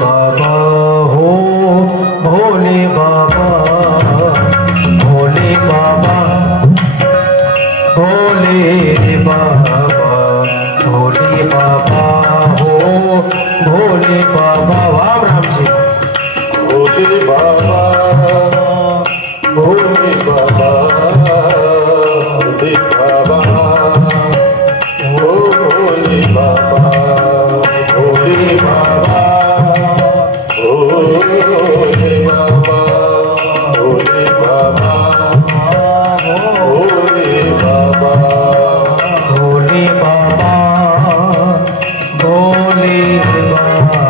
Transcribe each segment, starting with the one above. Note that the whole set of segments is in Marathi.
बाबा हो भोले बाबा, भोले बाबा, भोले बाबा, भोले बाबा हो भोले बाबा। वाम रामजी। भोले बाबा, भोले बाबा, भोले बाबा, ओ भोले बाबा, भोले बाबा, भोले बाबा, भोले बाबा, भोले बाबा, भोले बाबा, भोले बाबा,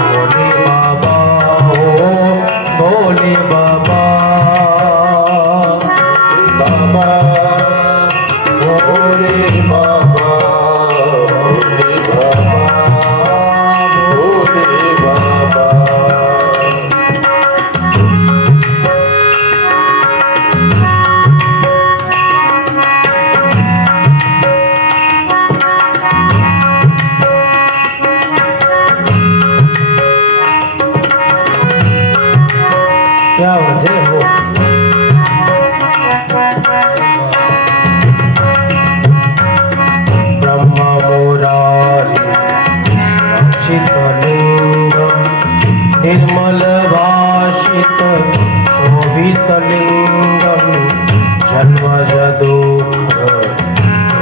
भोले बाबा हो भोले बाबा। बाबा, भोले बाबा, भोले बाबा, भोले बाबा। क्या वजह हो। ब्रह्म मुरारी रक्षितलिंगम, निर्मल भाषित शोभितलिंगम, जन्मज दुःख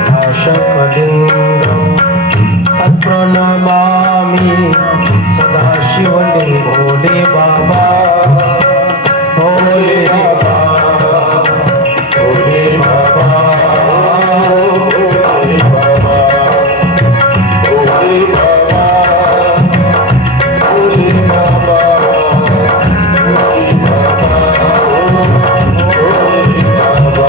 नाशकलिंगम, तत्प्रणमामि सदा शिवलिंग। भोले बाबा, भोले बाबा, भोले बाबा, भोले बाबा, भोले बाबा, भोले बाबा, भोले बाबा, भोले बाबा।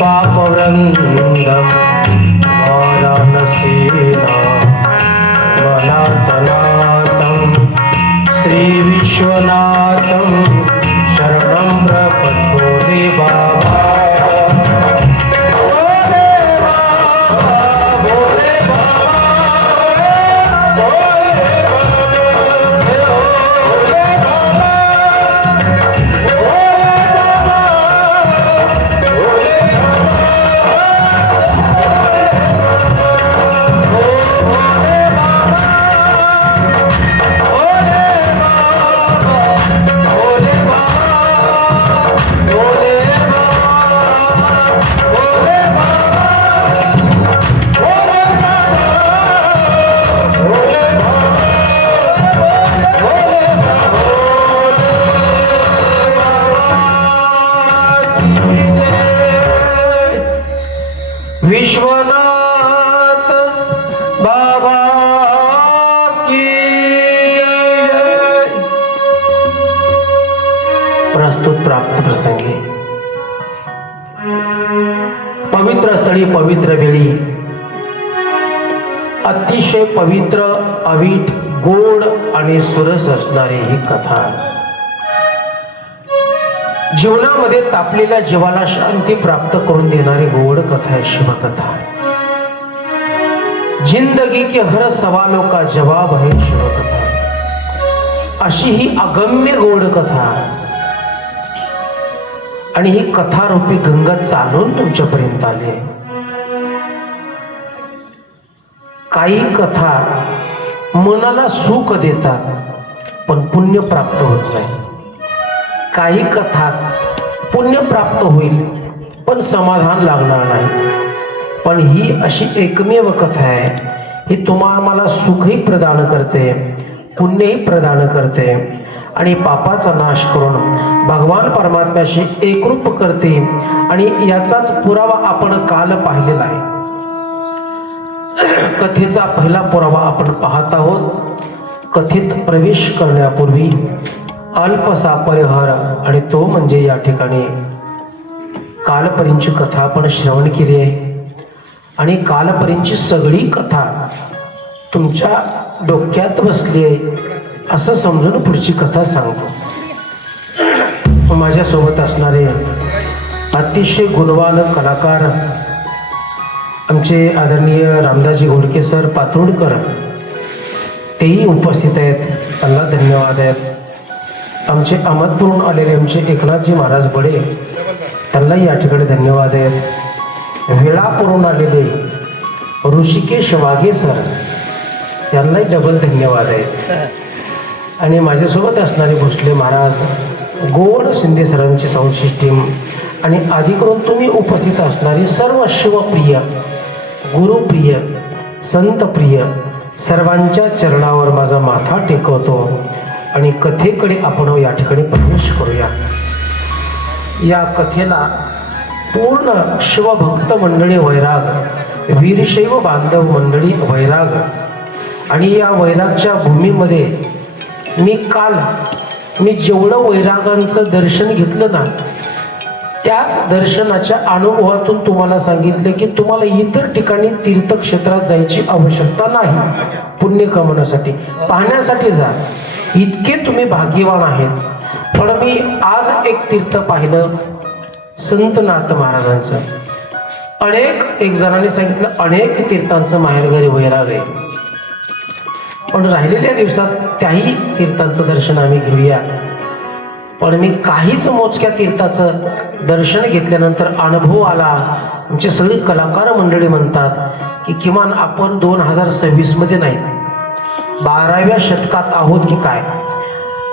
पापवृन्दं वाराणसीनाथं श्रीविश्वनाथं शरणं प्रपद्ये। भोले बाबा, भोले बाबा, भोले बाबा, भोले विश्वनाथ बाबा की जय। प्रस्तुत प्राप्त प्रसंगी पवित्र स्थळी पवित्र वेळी अतिशय पवित्र अवीट गोड आणि सुरस असणारी ही कथा जीवनामध्ये तापलेल्या जीवाला शांती प्राप्त करून देणारी गोड कथा आहे शिवकथा. जिंदगी के हर सवालों का जवाब है शिवकथा. अशी ही अगम्य गोड कथा आणि ही कथारूपी गंगा चालून तुमच्यापर्यंत आली. काही कथा मनाला सुख देतात पण पुण्य प्राप्त होत नाही. काही कथात पुण्य प्राप्त होईल पण समाधान लागणार नाही. पण ही अशी एकमेव कथा आहे, ही तुम्हाला मला सुखही प्रदान करते, पुण्यही प्रदान करते आणि पापाचा नाश करून भगवान परमात्म्याशी एकरूप करते. आणि याचाच पुरावा आपण काल पाहिलेला आहे. कथेचा पहिला पुरावा आपण पाहत आहोत. कथेत प्रवेश करण्यापूर्वी अल्पसा परिहार, आणि तो म्हणजे या ठिकाणी कालपरींची कथा आपण श्रवण केली आहे. आणि कालपरींची सगळी कथा तुमच्या डोक्यात बसली आहे असं समजून पुढची कथा सांगतो. माझ्यासोबत असणारे अतिशय गुणवान कलाकार आमचे आदरणीय रामदासजी घोडके सर पातुर्डकर, तेही उपस्थित आहेत, त्यांना धन्यवाद आहेत. आमचे अहमदपूरून आलेले आमचे एकनाथजी महाराज बडे, त्यांनाही या ठिकाणी धन्यवाद आहेत. वेळापूरून आलेले ऋषिकेश वाघे सर, यांनाही डबल धन्यवाद आहेत. आणि माझ्यासोबत असणारे भोसले महाराज, गोड शिंदे सरांची साऊंड सिस्टीम, आणि आधी करून तुम्ही उपस्थित असणारी सर्व शिवप्रिय, गुरुप्रिय, संतप्रिय सर्वांच्या चरणावर माझा माथा टेकवतो आणि कथेकडे आपण या ठिकाणी प्रवेश करूया. या कथेला पूर्ण शिवभक्त मंडळी वैराग, वीरशैव बांधव मंडळी वैराग, आणि या वैरागच्या भूमीमध्ये मी जेवढं वैरागांचं दर्शन घेतलं ना, त्याच दर्शनाच्या अनुभवातून तुम्हाला सांगितलं की तुम्हाला इतर ठिकाणी तीर्थक्षेत्रात जायची आवश्यकता नाही. पुण्य कमवण्यासाठी, पाहण्यासाठी जा, इतके तुम्ही भाग्यवान आहेत. पण मी आज एक तीर्थ पाहिलं, संतनाथ महाराजांचं. एक जणांनी सांगितलं अनेक तीर्थांचं माहेरघरी वैराग आहे, पण राहिलेल्या दिवसात त्याही तीर्थांचं दर्शन आम्ही घेऊया. पण मी काहीच मोजक्या तीर्थाचं दर्शन घेतल्यानंतर अनुभव आला. आमचे सगळे कलाकार मंडळी म्हणतात की किमान आपण 2026 मध्ये नाही, 12व्या शतकात आहोत की काय.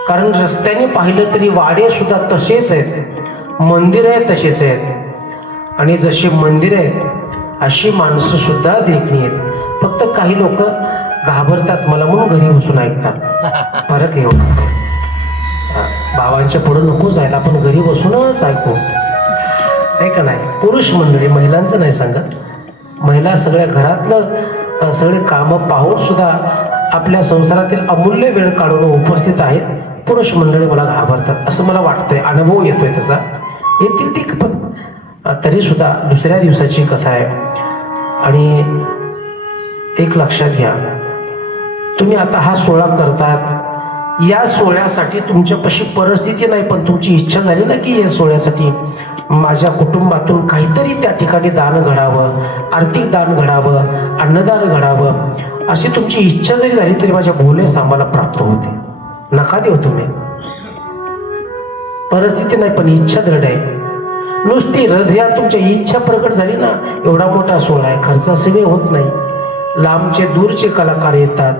कारण रस्त्याने पाहिलं तरी वाडे सुद्धा तसेच आहेत, मंदिर आहे तसेच आहेत, आणि जशी मंदिर आहेत अशी माणसं सुद्धा देखणी आहेत. फक्त काही लोक घाबरतात मला म्हणून घरी बसून ऐकतात. फरक एवढा, बाबांच्या पुढे नको जायला, आपण घरी बसूनच ऐकू, आहे का नाही. पुरुष मंडळी, महिलांचं नाही सांगत, महिला सगळ्या घरातलं सगळे कामं पाहून सुद्धा आपल्या संसारातील अमूल्य वेळ काढून उपस्थित आहेत. पुरुष मंडळी मला घाबरतात असं मला वाटतंय, अनुभव येतोय तसा. येतील ती पण तरी सुद्धा दुसऱ्या दिवसाची कथा आहे. आणि एक लक्षात घ्या, तुम्ही आता हा सोहळा करतात, या सोहळ्यासाठी तुमच्यापाशी परिस्थिती नाही, पण तुमची इच्छा झाली ना की या सोहळ्यासाठी माझ्या कुटुंबातून काहीतरी त्या ठिकाणी दान घडावं, आर्थिक दान घडावं, अन्नदान घडावं, अशी तुमची इच्छा जरी झाली तरी माझ्या भोले सांबाला प्राप्त होते. नका देऊ तुम्ही, परिस्थिती नाही पण इच्छा दृढ आहे. नुसती हृदयात तुमच्या इच्छा प्रकट झाली ना, एवढा मोठा सोहळा आहे, खर्चाशिवाय होत नाही. लांबचे दूरचे कलाकार येतात,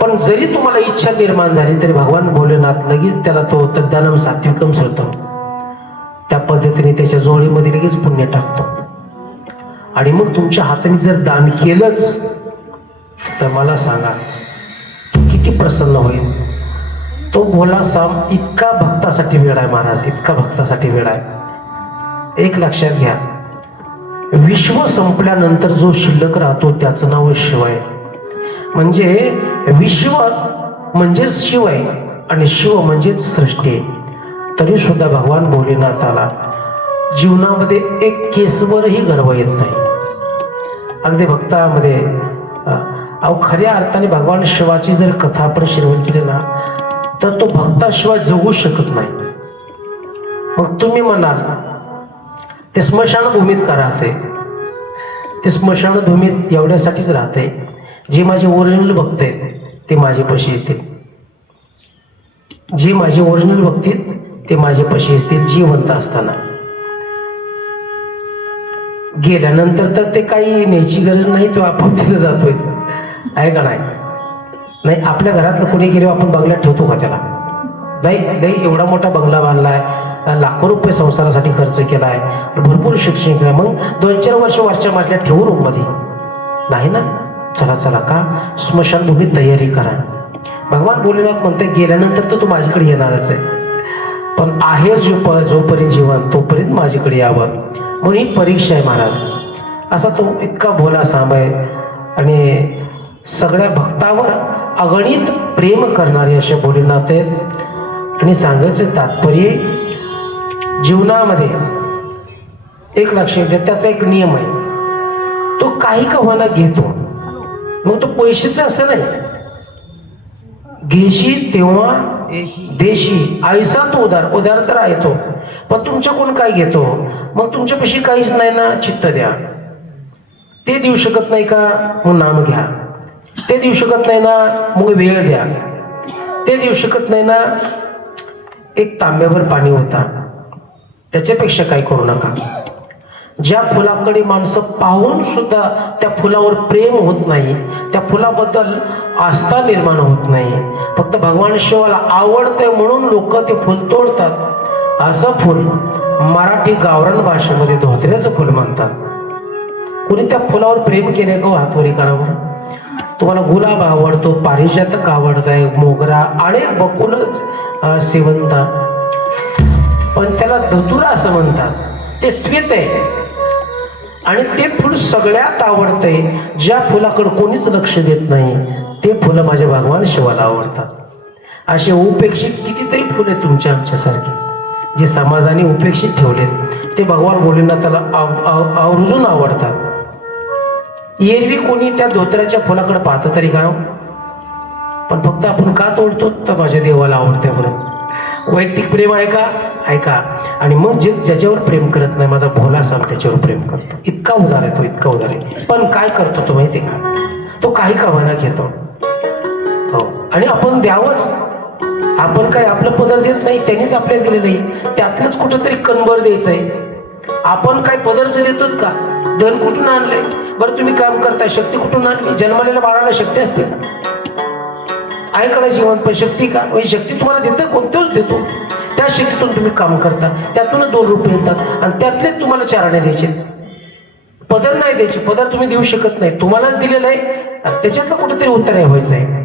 पण जरी तुम्हाला इच्छा निर्माण झाली तरी भगवान भोलेनाथ लगेच त्याला तो तद्दानम सात्विकम सोडतो, त्या पद्धतीने त्याच्या जोडीमध्ये लगेच पुण्य टाकतो. आणि मग तुमच्या हाताने जर दान केलंच तर मला सांगा किती प्रसन्न होईल. तो भोला साम इतका भक्तासाठी वेळ आहे महाराज, इतका भक्तासाठी वेळ आहे. एक लक्षात घ्या, विश्व संपल्यानंतर जो शिल्लक राहतो त्याचं नाव शिव आहे. म्हणजे विश्व म्हणजेच शिव आहे आणि शिव म्हणजेच सृष्टी आहे. तरी सुद्धा भगवान भोलेनाथाला जीवनामध्ये एक केसवरही गर्व येत नाही. अगदी भक्तामध्ये अहो खऱ्या अर्थाने भगवान शिवाची जर कथा आपण श्रवण केली ना तर तो भक्ताशिवाय जगू शकत नाही. मग तुम्ही म्हणाल ते स्मशानभूमीत का राहते? ते स्मशानभूमीत एवढ्यासाठीच राहते, जे माझे ओरिजिनल भक्त आहेत ते माझे पशी येतील. जे माझे ओरिजिनल बघतील ते माझे पशी असतील जिवंत असताना. गेल्यानंतर तर ते काही न्यायची गरज नाही, तो आपण तिथे जातोय आहे का नाही? नाही, आपल्या घरातलं कोणी गेलो आपण बंगल्यात ठेवतो का त्याला? नाही. लई एवढा मोठा बंगला बांधलाय, लाखो रुपये संसारासाठी खर्च केलाय, भरपूर शिक्षण केलं, मग 2-4 वर्ष वरच्या मजल्यात ठेवू रूम मध्ये नाही ना. चला चला का स्मशानभूमीत तयारी करा. भगवान भोलेनाथ म्हणते गेल्यानंतर तर तू माझ्याकडे येणारच आहे, पण आहे जोपर्यंत जीवन तोपर्यंत माझ्याकडे यावं. म्हणून ही परीक्षा आहे महाराज. असा तो इतका भोला सांब आहे आणि सगळ्या भक्तावर अगणित प्रेम करणारे असे भोलेनाथ आहेत. आणि सांगायचं तात्पर्य जीवनामध्ये एक लक्षात घ्या, त्याचा एक नियम आहे, तो काही का होईना घेतो. मग तो पैशाचं असं नाही, घेशी तेव्हा देशी ऐसा तो उदार तर आहे तो. पण तुमच्याकडून काय घेतो? मग तुमच्यापाशी काहीच नाही ना, चित्त द्या. ते देऊ शकत नाही का, मग नाम घ्या. ते देऊ शकत नाही ना, मग वेळ द्या. ते देऊ शकत नाही ना, एक तांब्यावर पाणी होता, त्याच्यापेक्षा काही करू नका. ज्या फुलाकडे माणसं पाहून सुद्धा त्या फुलावर प्रेम होत नाही, त्या फुलाबद्दल आस्था निर्माण होत नाही, फक्त भगवान शिवाला आवडतंय म्हणून लोक ते फुल तोडतात, असं फुल मराठी गावरान भाषेमध्ये धोत्र्याचं फुल म्हणतात. कोणी त्या फुलावर प्रेम केले का? हातवरी करावं. तुम्हाला गुलाब आवडतो, पारिजातक आवडतंय, मोगरा, अनेक बकुल सेवंता, पण त्याला धतुरा असं म्हणतात. ते श्वेत आहे आणि ते फुल सगळ्यात आवडतंय. ज्या फुलाकडे कोणीच लक्ष देत नाही ते फुलं माझ्या भगवान शिवाला आवडतात. असे उपेक्षित कितीतरी फुले तुमच्या आमच्यासारखे जे समाजाने उपेक्षित ठेवलेत ते भगवान भोलेनाथाला आवर्जून आवडतात. एरवी कोणी त्या धोत्र्याच्या फुलाकडे पाहतं तरी का? पण फक्त आपण का तोडतो? तर माझ्या देवाला आवडते म्हणून. वैयक्तिक प्रेम आहे का? ऐका. आणि मग जे ज्याच्यावर प्रेम करत नाही, माझा भोला सांग त्याच्यावर प्रेम करतो. इतका उदार आहे तो, इतका उदार आहे. पण काय करतो तो माहिती का? तो काही कामाना घेतो. हो, आणि आपण द्यावंच. आपण काय आपलं पदर देत नाही, त्यांनीच आपल्याला दिले नाही, त्यातलंच कुठंतरी कणभर द्यायचंय. आपण काय पदरचं देतो का? धन कुठून आणलंय? बरं तुम्ही काम करताय, शक्ती कुठून आणली? जन्मलेल्या बाळाला शक्ती असते का? ऐकणं जीवन पण शक्ती का? शक्ती तुम्हाला देतं, कोणत्याच देतो. त्या शक्तीतून तुम्ही काम करता, त्यातून 2 रुपये येतात आणि त्यातलेच तुम्हाला 4 आणे द्यायचे. पदर नाही द्यायचे, पदर तुम्ही देऊ शकत नाही, तुम्हालाच दिलेलं आहे. त्याच्यातलं कुठेतरी उत्तर व्हायचं आहे.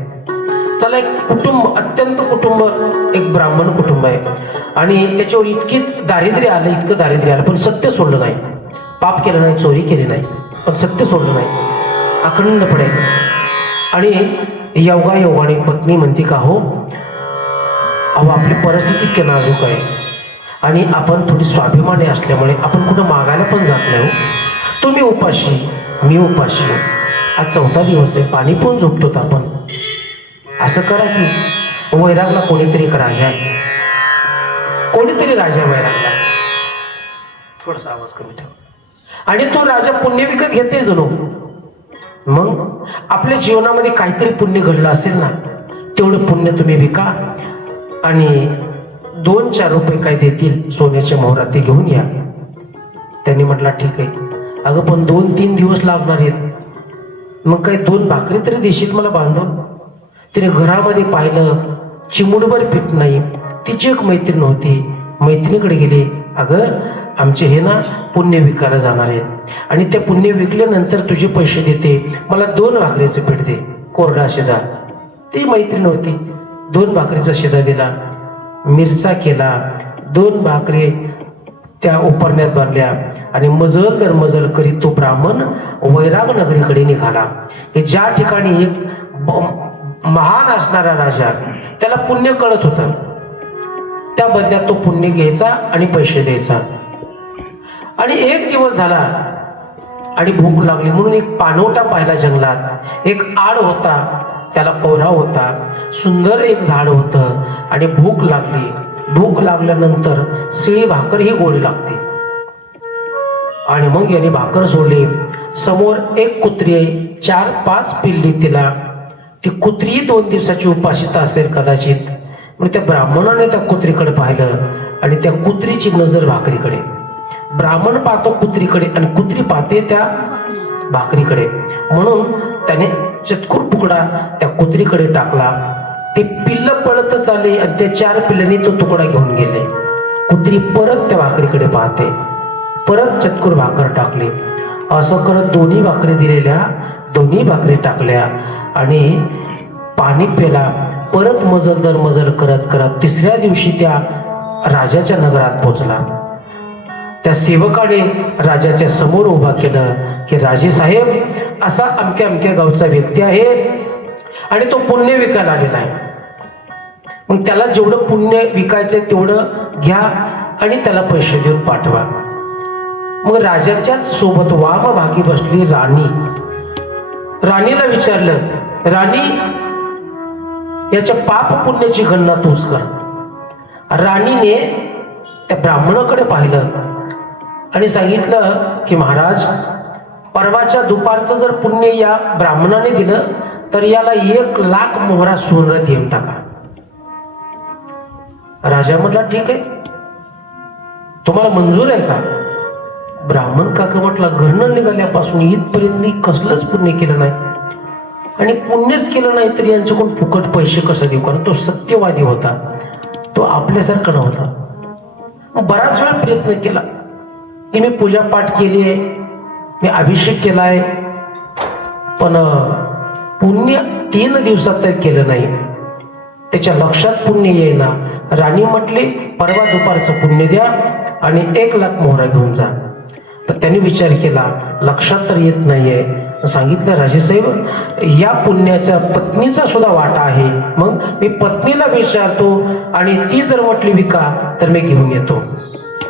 चला, एक कुटुंब, अत्यंत कुटुंब, एक ब्राह्मण कुटुंब आहे आणि त्याच्यावर इतकी दारिद्र्य आलं, इतकं दारिद्र्य आलं, पण सत्य सोडलं नाही. पाप केलं नाही, चोरी केली नाही, पण सत्य सोडलं नाही, अखंडपणे. आणि योगायोगाने पत्नी म्हणते का, हो अहो आपली परिस्थिती इतकी नाजूक आहे आणि आपण थोडी स्वाभिमानी असल्यामुळे आपण कुठं मागायला पण जात नाही. हो, तुम्ही उपाशी, मी उपाशी, आज 4था दिवस आहे, पाणी पण झोपतो आपण. असं करा की वैरागला कोणीतरी एक राजा आहे, कोणीतरी राजा वैरागला. थोडासा आवाज कमी ठेवा. आणि तो राजा पुण्य विकत घेते जणू. मग आपल्या जीवनामध्ये काहीतरी पुण्य घडलं असेल ना, तेवढं पुण्य तुम्ही विका आणि 2-4 रुपये काय देतील सोन्याच्या मोहरात ते घेऊन या. त्यांनी म्हटलं ठीक आहे. अगं पण 2-3 दिवस लागणार आहेत, मग काही 2 भाकरी तरी देशील मला बांधून? तिने घरामध्ये पाहिलं, चिमुडभर पीठ नाही. तिची एक मैत्रीण होती, मैत्रिणीकडे गेली. अगं आमचे हे ना पुण्य विकायला जाणार आहेत आणि त्या पुण्य विकल्यानंतर तुझे पैसे देते, मला 2 भाकरीचं पीठ दे, कोरडा शिदा. ती मैत्रीण होती, 2 भाकरीचा शिदा दिला, मिरचा केला, 2 भाकरी त्या उपरण्यात बांधल्या आणि मजल तर मजल करीत तो ब्राह्मण वैराग नगरीकडे निघाला. हे ज्या ठिकाणी एक महान असणारा राजा, त्याला पुण्य कळत होतं, त्या बदल्यात तो पुण्य घ्यायचा आणि पैसे द्यायचा. आणि एक दिवस झाला आणि भूक लागली म्हणून एक पाणवटा पाहिला जंगलात. एक आड होता, त्याला पोहरा होता, सुंदर एक झाड होतं आणि भूक लागली. भूक लागल्यानंतर शिळी भाकर ही गोडी लागते. आणि मग याने भाकर सोडली. समोर एक कुत्री आहे, 4-5 पिल्ली तिला. ती कुत्री 2 दिवसाची उपाशित असेल कदाचित. मग त्या ब्राह्मणाने त्या कुत्रीकडे पाहिलं आणि त्या कुत्रीची नजर भाकरीकडे. ब्राह्मण पाहतो कुत्रीकडे आणि कुत्री पाहते त्या भाकरीकडे. म्हणून त्याने चतकुर तुकडा त्या कुत्रीकडे टाकला. ते पिल्ल पळतच आले आणि त्या 4 पिल्लांनी तो तुकडा घेऊन गेले. कुत्री परत त्या भाकरीकडे पाहते, परत चतकुर भाकर टाकली. असं करत दोन्ही भाकरी दिलेल्या, दोन्ही भाकरी टाकल्या आणि पाणी पेला. परत मजल दर मजल करत करत 3ऱ्या दिवशी त्या राजाच्या नगरात पोचला. त्या सेवकाने राजाच्या समोर उभा केलं की राजे साहेब, असा अमक्या अमक्या गावचा व्यक्ती आहे आणि तो पुण्य विकायला आलेला आहे. मग त्याला जेवढं पुण्य विकायचंय तेवढं घ्या आणि त्याला पैसे देऊन पाठवा. मग राजाच्याच सोबत वामभागी बसली राणी. राणीला विचारलं, राणी, याच्या पाप पुण्याची गणना तूच कर. राणीने त्या ब्राह्मणाकडे पाहिलं आणि सांगितलं की महाराज, परवाच्या दुपारचं जर पुण्य या ब्राह्मणाने दिलं तर याला 1,00,000 मोहरा सोनं देऊन टाका. राजा म्हटला, ठीक आहे, तुम्हाला मंजूर आहे का? ब्राह्मण काका म्हटला, घरनं निघाल्यापासून इथपर्यंत मी कसलंच पुण्य केलं नाही आणि पुण्यच केलं नाही तर यांच्याकडून फुकट पैसे कसं देऊ? कारण तो सत्यवादी होता, तो आपल्यासारखा नव्हता. बराच वेळ प्रयत्न केला की मी पूजापाठ केली आहे, मी अभिषेक केलाय, पण पुण्य 3 दिवसात तर केलं नाही. त्याच्या लक्षात पुण्य येईना. राणी म्हटली, परवा दुपारचं पुण्य द्या आणि 1,00,000 मोहरा घेऊन जा. तर त्यांनी विचार केला, लक्षात तर येत नाहीये. सांगितलं, राजेसाहेब, या पुण्याच्या पत्नीचा सुद्धा वाटा आहे. मग मी पत्नीला विचारतो आणि ती जर म्हटली विका तर मी घेऊन येतो.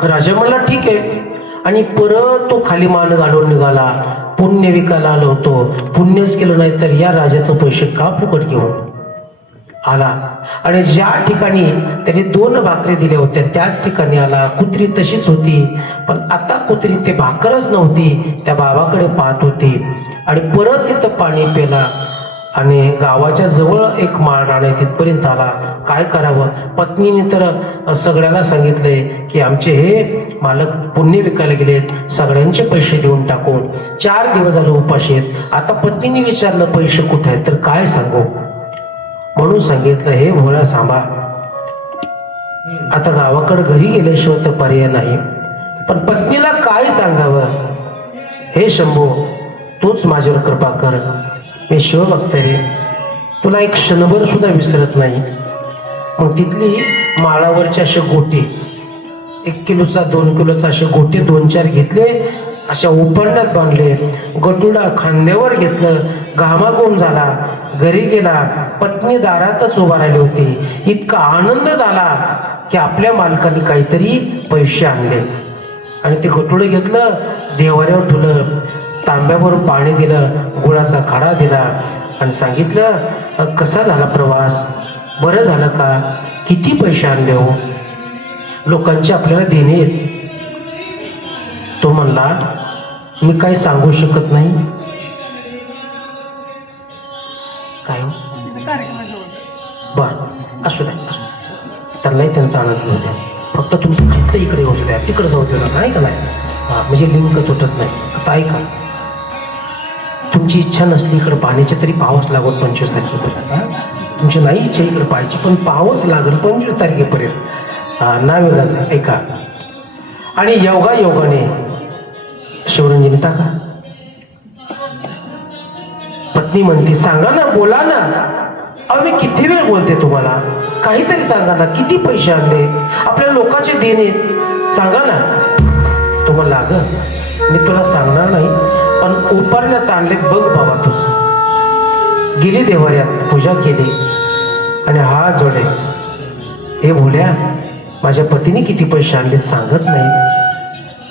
राजा म्हणला, ठीक आहे. आणि परत तो खाली मान घालून निघाला. पुण्य विकायला आलो होतो, पुण्यच केलं नाही तर या राजाचं पैसे का फुकट घेऊन आला. आणि ज्या ठिकाणी त्याने 2 भाकरी दिल्या होत्या त्याच ठिकाणी आला. कुत्री तशीच होती, पण आता कुत्री ते भाकरच नव्हती, त्या बाबाकडे पाहत होती. आणि परत तिथं पाणी पेला आणि गावाच्या जवळ एक माळरान आहे, तिथपर्यंत आला. काय करावं? पत्नीने तर सगळ्याला सांगितले की आमचे हे मालक पुण्य विकायला गेलेत, सगळ्यांचे पैसे देऊन टाकून 4 दिवस झाले उपाशी आहेत. आता पत्नीने विचारलं, पैसे कुठे आहेत? तर काय सांगू? म्हणून सांगितलं, हे भोळा सांभा, आता गावाकडे घरी गेल्याशिवाय तर पर्याय नाही. पण पत्नीला काय सांगावं? हे शंभू, तूच माझ्यावर कृपा कर. मी शिवभक्त रे, तुला एक क्षणभर सुद्धा विसरत नाही. मग तिथली माळावरचे असे गोटे, 1 किलोचा 2 किलोचा असे गोटे 2-4 घेतले, अशा उपरण्यात बांधले, गटुडा खांद्यावर घेतलं, घामाघूम झाला, घरी गेला. पत्नी दारातच उभा राहिली होती. इतका आनंद झाला की आपल्या मालकाने काहीतरी पैसे आणले आणि ते गटुडे घेतलं, देवाऱ्यावर ठेवलं, तांब्यावर पाणी दिलं, गुळाचा खडा दिला आणि सांगितलं, कसा झाला प्रवास? बरं झालं का? किती पैसे आणले हो? लोकांचे आपल्याला देणे आहेत. तो म्हणला, मी काही सांगू शकत नाही. काय? बर, असू द्या, त्यांनाही त्यांचा आनंद घेऊ द्या. फक्त तुमचं चित्त इकडे होऊ द्या, तिकडे जाऊ द्या, नाही का? नाही, म्हणजे लिंक तुटत नाही. आता ऐका, तुमची इच्छा नसली इकडे पाण्याची तरी पावच लागत 25 तारखेपर्यंत. तुमची नाही इच्छा इकडे पाहायची, पण पावच लागेल 25 तारखेपर्यंत. नावेलाच ऐका. आणि योगाने शिवरंजनी टाका. पत्नी म्हणते, सांगा ना, बोला ना. अहो, मी किती वेळ बोलते तुम्हाला, काहीतरी सांगा ना. किती पैसे आणले? आपल्या लोकांचे देणे सांगा ना. तुम्हाला लागल, मी तुला सांगणार नाही, पण उपारण्यात आणले बघ बाबा. तुझं गेली देवाऱ्यात, पूजा केली आणि हात जोडले. हे भोल्या, माझ्या पतीने किती पैसे आणले सांगत नाही.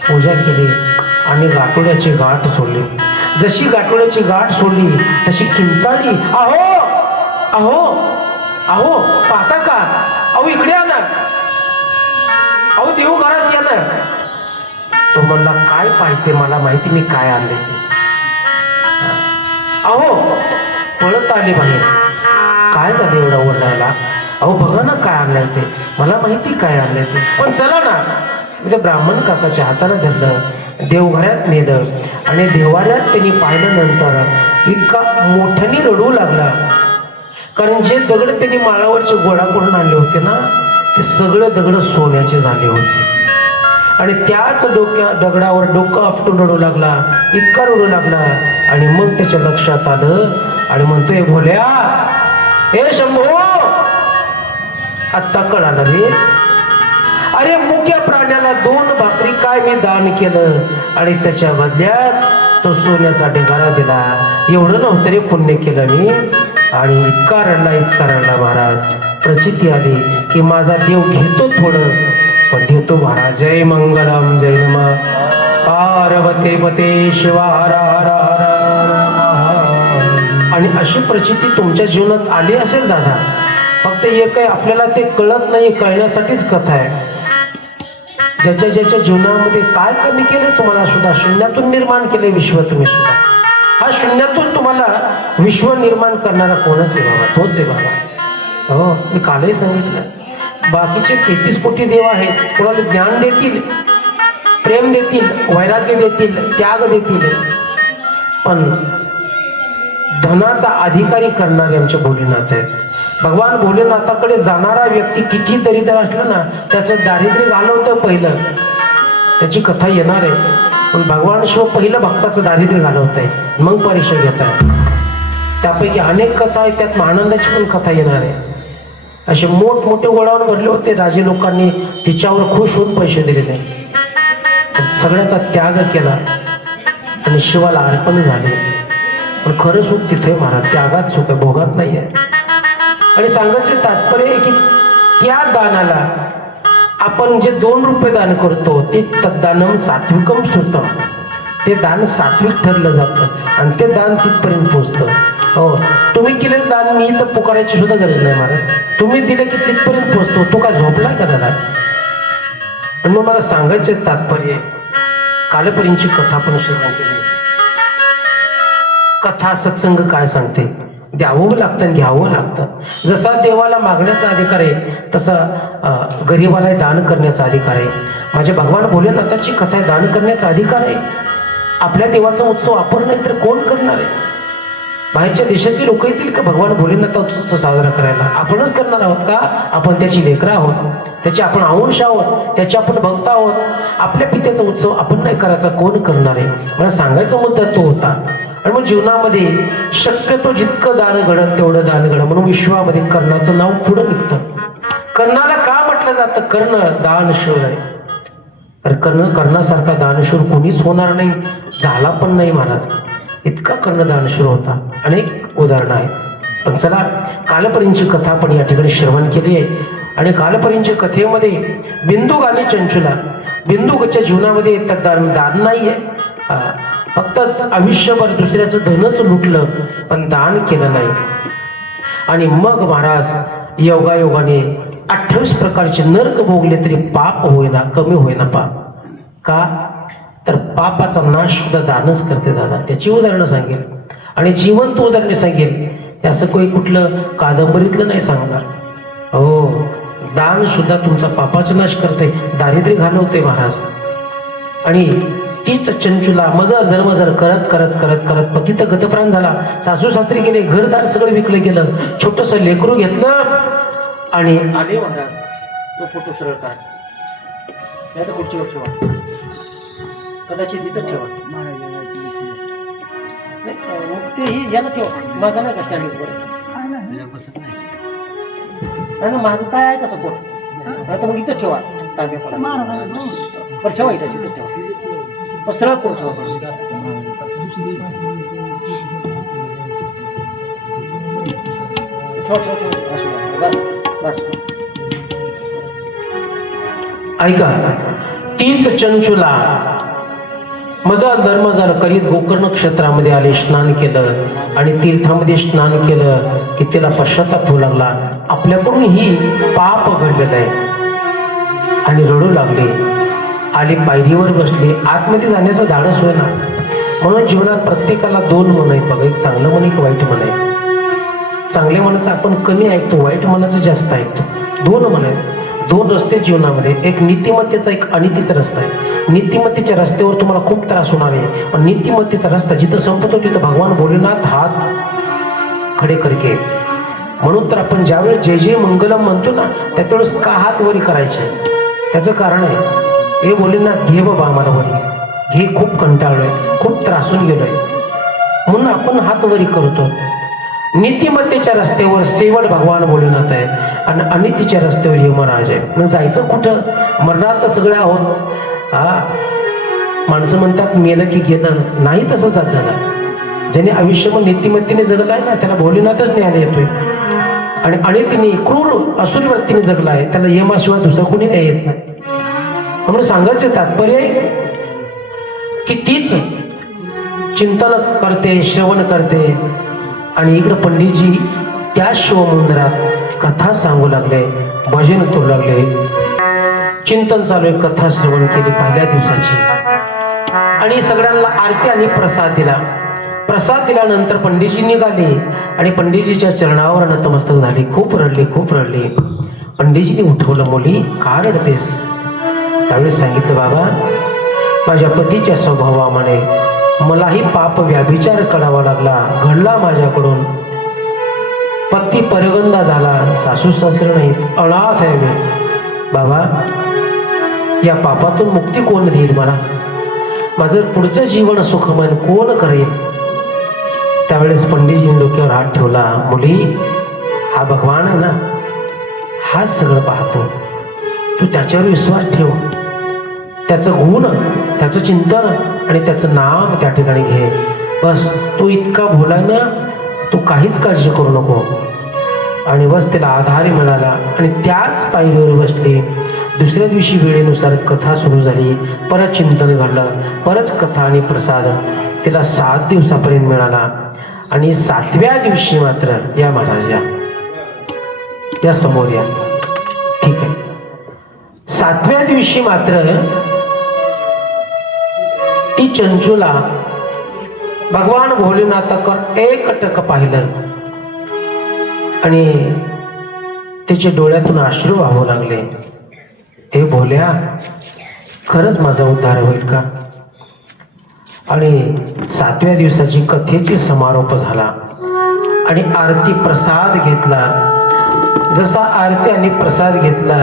पूजा केली आणि गाठोड्याची गाठ सोडली. जशी गाठोड्याची गाठ सोडली तशी किंचाळली, अहो अहो अहो, पाहता का? अहो, इकडे आणा. अहो देव घरात या ना. तो म्हणला काय पाहिजे मला माहिती, मी काय आणले ते. अहो पळत आले बाहेर. काय झालं एवढा ओरडायला? अहो बघा ना काय आणलंय ते, मला माहिती काय आणलंय ते, पण चला ना. मी त्या ब्राह्मण काकाच्या हाताला धरलं, देवघरात नेलं आणि देवाऱ्यात त्यांनी पाहिल्यानंतर इतका मोठ्याने रडू लागला. कारण जे दगड त्यांनी माळावरचे गोळा करून आणले होते ना, ते सगळे दगड सोन्याचे झाले होते. आणि त्याच दगडावर डोकं आपटून रडू लागला, इतका रडू लागला. आणि मग त्याच्या लक्षात आलं आणि म्हणतोय, भोल्या हे शंभो, आत्ता कळालं रे. अरे मुख्य प्राण्याला 2 भाकरी काय मी दान केलं आणि त्याच्या बदल्यात तो सोन्याचा ढिगारा दिला. एवढं नव्हतं रे पुण्य केलं मी. आणि इतका रडला महाराज. प्रचिती आली की माझा देव घेतो थोडं, पण देतो महाराज. जय मंगलम जय नमः पार्वते पते शिवा हर हर हर. आणि अशी प्रचिती तुमच्या जीवनात आली असेल दादा. फक्त एक आहे, आपल्याला ते कळत नाही, कळण्यासाठीच कथा आहे. ज्याच्या ज्याच्या जीवनामध्ये काय कमी केले तुम्हाला सुद्धा, शून्यातून निर्माण केले विश्व तुम्ही सुद्धा. हा शून्यातून तुम्हाला विश्व निर्माण करणारा कोणच आहे बाबा, तोच आहे बाबा. हो मी कालही सांगितलं, बाकीचे 33 कोटी देव आहेत. कोणाला ज्ञान देतील, प्रेम देतील, वैराग्य देतील, त्याग देतील, पण धनाचा अधिकारी करणारे आमचे भोलेनाथ आहेत. भगवान भोलेनाथाकडे जाणारा व्यक्ती किती दरिद्र असलं ना, त्याचं दारिद्र्य घालवतं पहिलं. त्याची कथा येणार आहे. पण भगवान शिव पहिलं भक्ताचं दारिद्र्य घालवत आहे, मग परीक्षा घेत आहे. त्यापैकी अनेक कथा आहेत, त्यात आनंदाची पण कथा येणार आहे. असे मोठमोठे गोळावर भरले होते राजे लोकांनी, तिच्यावर खुश होऊन पैसे दिलेले. सगळ्याचा त्याग केला आणि शिवाला अर्पण झाले. पण खरं सुख तिथे महाराज, त्यागात सुख आहे, भोगात नाही आहे. आणि सांगायचे तात्पर्य आहे की त्या दानाला आपण जे 2 रुपये दान करतो ते तद्दानम सात्विकम श्रुतम, ते दान सात्विक ठरलं जातं आणि ते दान तिथपर्यंत पोहोचतं. हो तुम्ही केलेलं दान मी तर पुकारायची सुद्धा गरज नाही महाराज. तुम्ही दिलं की तिथपर्यंत पोहोचतो. तो काय झोपला का दादा? पण मग मला सांगायचे तात्पर्य, कालपरींची कथा पण श्रवण केली. कथा सत्संग काय सांगते, द्यावं लागतं आणि घ्यावं लागतं. जसा देवाला मागण्याचा अधिकार आहे तसा गरीबाला दान करण्याचा अधिकार आहे. माझ्या भगवान भोलेनाथाची कथा आहे, दान करण्याचा अधिकार आहे. आपल्या देवाचा उत्सव आपण नाही तर कोण करणार आहे? बाहेरच्या देशातील लोक येतील का भगवान भोलेनाथाचा उत्सव साजरा करायला? आपणच करणार आहोत का? आपण त्याची लेकरं आहोत, त्याचे आपण अंश आहोत, त्याचे आपण भक्त आहोत. आपल्या पित्याचा उत्सव आपण नाही करायचा, कोण करणार आहे? मला सांगायचा मुद्दा तो होता. आणि मग जीवनामध्ये शक्यतो जितकं दान घडत तेवढं दान घडत, म्हणून विश्वामध्ये कर्णाचं नाव पुढं निघतं. कर्णाला का म्हटलं जातं? कर्ण दानशूर आहे. अरे कर्णासारखा दानशूर कोणीच होणार नाही, झाला पण नाही महाराज. इतका कर्ण दानशूर होता. अनेक उदाहरणं आहेत. पण चला कालपरींची कथा पण या ठिकाणी श्रवण केली आहे. आणि कालपरींच्या कथेमध्ये बिंदुक आणि चंचुला, बिंदुकच्या जीवनामध्ये दान नाही आहे. फक्त आयुष्यभर दुसऱ्याचं धनच लुटलं पण दान केलं नाही. आणि मग महाराज योगायोगाने 28 प्रकारचे नरक भोगले तरी पाप होईना, कमी होईना पाप. का तर पापाचा नाश सुद्धा दानच करते दादा. त्याची उदाहरणं सांगेल आणि जिवंत उदाहरणे सांगेल. असं काही कुठलं कादंबरीतलं नाही सांगणार. हो दान सुद्धा तुमचा पापाचा नाश करते, दारिद्र्य घालवते महाराज. आणि तीच चंचुला मदर धर्मजर करत करत करत करत पतित गतप्राण झाला. सासू सासरी गेले, घरदार सगळं विकलं गेलं. छोटस लेकरू घेतलं आणि आले महाराज. तो फोटो सरळ काढ, नाही तर कुठची ठेवा, कदाचित इथं ठेवा. नाही मग ते ही याला ठेवा, मागं नाही का स्टँडिंग वर नाही ना, मागं काय आहे तसं फोटो, नाही तर मग इथं ठेवा. तांब्या पडा बरं ठेवा, इथं इथं ठेवा, सरळ करून ठेवा. ऐका, तीच चंचुला मजा धर्मजार करीत गोकर्ण क्षेत्रामध्ये आले, स्नान केलं आणि तीर्थामध्ये स्नान केलं की तिला पश्चाताप होऊ लागला. आपल्याकडून ही पाप घडलेलं आहे. आणि रडू लागले. आली पायरीवर बसली. आतमध्ये जाण्याचं धाडस होईना. म्हणून जीवनात प्रत्येकाला दोन मन आहे बघा, एक चांगलं मन एक वाईट मन आहे. चांगल्या मनाचं आपण कमी ऐकतो, वाईट मनाचं जास्त ऐकतो. दोन मन आहेत, दोन रस्ते जीवनामध्ये. एक नीतिमत्तेचा, एक अनितीचा रस्ता आहे. नीतिमत्तेच्या रस्त्यावर तुम्हाला खूप त्रास होणार आहे, पण नीतिमत्तेचा रस्ता जिथं संपतो तिथं भगवान भोलेनाथ हात खडे करके. म्हणून तर आपण ज्यावेळेस जय जय मंगलम म्हणतो ना, त्यावेळेस का हात वरी करायचे? त्याचं कारण आहे, हे भोलेनाथ घे बाबा आम्हाला वरी घे, खूप कंटाळलोय, खूप त्रासून गेलोय, म्हणून आपण हात वरी करतो. नीतिमत्तेच्या रस्त्यावर शेवट भगवान भोलेनाथ आहे आणि अनितीच्या रस्त्यावर यमराज आहे. मग जायचं कुठं? मरणार तर सगळे आहोत. हा, माणसं म्हणतात मेलं की गेलं, नाही तसं जातं ना. ज्याने आयुष्यभर नीतिमत्तेने जगलं आहे ना, त्याला भोलेनाथच न्यायला येतोय. आणि अनितीने क्रूर असुरी वृत्तीने जगला आहे, त्याला यमाशिवाय दुसरं कोणी न्याय येत नाही. म्हणून सांगायचं तात्पर्य की तीच चिंतन करते, श्रवण करते. आणि इकडं पंडितजी त्या शिवमंदिरात कथा सांगू लागले, भजन करू लागले, चिंतन चालू आहे, कथा श्रवण केली पहिल्या दिवसाची. आणि सगळ्यांना आरती आणि प्रसाद दिला. प्रसाद दिल्यानंतर पंडितजी निघाले आणि पंडितजीच्या चरणावर नतमस्तक झाले. खूप रडले, खूप रडले. पंडितजीने उठवलं, मुली का रडतेस? त्यावेळेस सांगितलं, बाबा माझ्या पतीच्या स्वभावामुळे मलाही पाप व्याभिचार करावा लागला, घडला माझ्याकडून. पती परगंदा झाला, सासू सासरे नाहीत, अनाथ आहे मी. बाबा या पापातून मुक्ती कोण देईल मला? माझं पुढचं जीवन सुखमय कोण करेल? त्यावेळेस पंडितजीने डोक्यावर हात ठेवला. मुली हा भगवान आहे ना, हा सगळं पाहतो, तू त्याच्यावर विश्वास ठेव. त्याचं गुण, त्याचं चिंतन आणि त्याचं नाम त्या ठिकाणी घे. बस तू इतका बोलाय ना, तू काहीच काळजी करू नको. आणि बस त्याला आधार मिळाला आणि त्याच पायरीवर बसली. दुसऱ्या दिवशी वेळेनुसार कथा सुरू झाली. परत चिंतन घडलं, परत कथा आणि प्रसाद तिला 7 दिवसापर्यंत मिळाला. आणि 7व्या दिवशी मात्र या महाराज या समोर या. ठीक आहे. 7व्या दिवशी मात्र ती चंचूला भगवान भोलेनाथाकर एकटक पाहिलं आणि त्याच्या डोळ्यातून अश्रू वाहू लागले. हे भोल्या, खरंच माझा उद्धार होईल का? आणि 7व्या दिवसाची कथेची समारोप झाला आणि आरती प्रसाद घेतला. जसा आरती आणि प्रसाद घेतला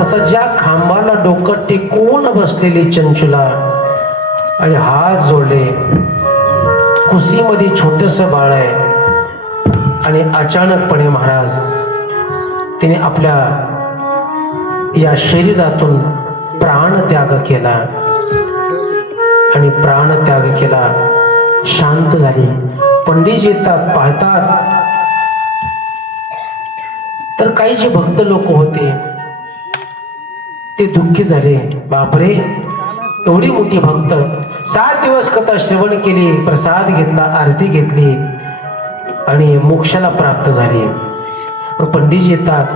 तसा ज्या खांबाला डोकं टेकवून बसलेली चंचूला आणि हात जोडले. कुशीमध्ये छोटस बाळ आहे आणि अचानकपणे महाराज तिने आपल्या या शरीरातून प्राणत्याग केला आणि प्राणत्याग केला. शांत झाली. पंडित येतात, पाहतात. तर काही जे भक्त लोक होते ते दुःखी झाले. बापरे, एवढी मोठी भक्त 7 दिवस कथा श्रवण केली, प्रसाद घेतला, आरती घेतली आणि मोक्षाला प्राप्त झाली. मग पंडित येतात,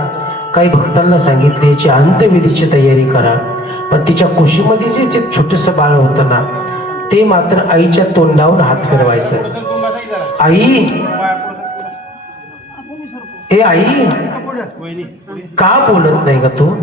काही भक्तांना सांगितले याची अंत्यविधीची तयारी करा. पण तिच्या कुशीमध्ये जे छोटस बाळ होतं ना, ते मात्र आईच्या तोंडावर हात फिरवायचं. आई, ए आई, का बोलत नाही का तू?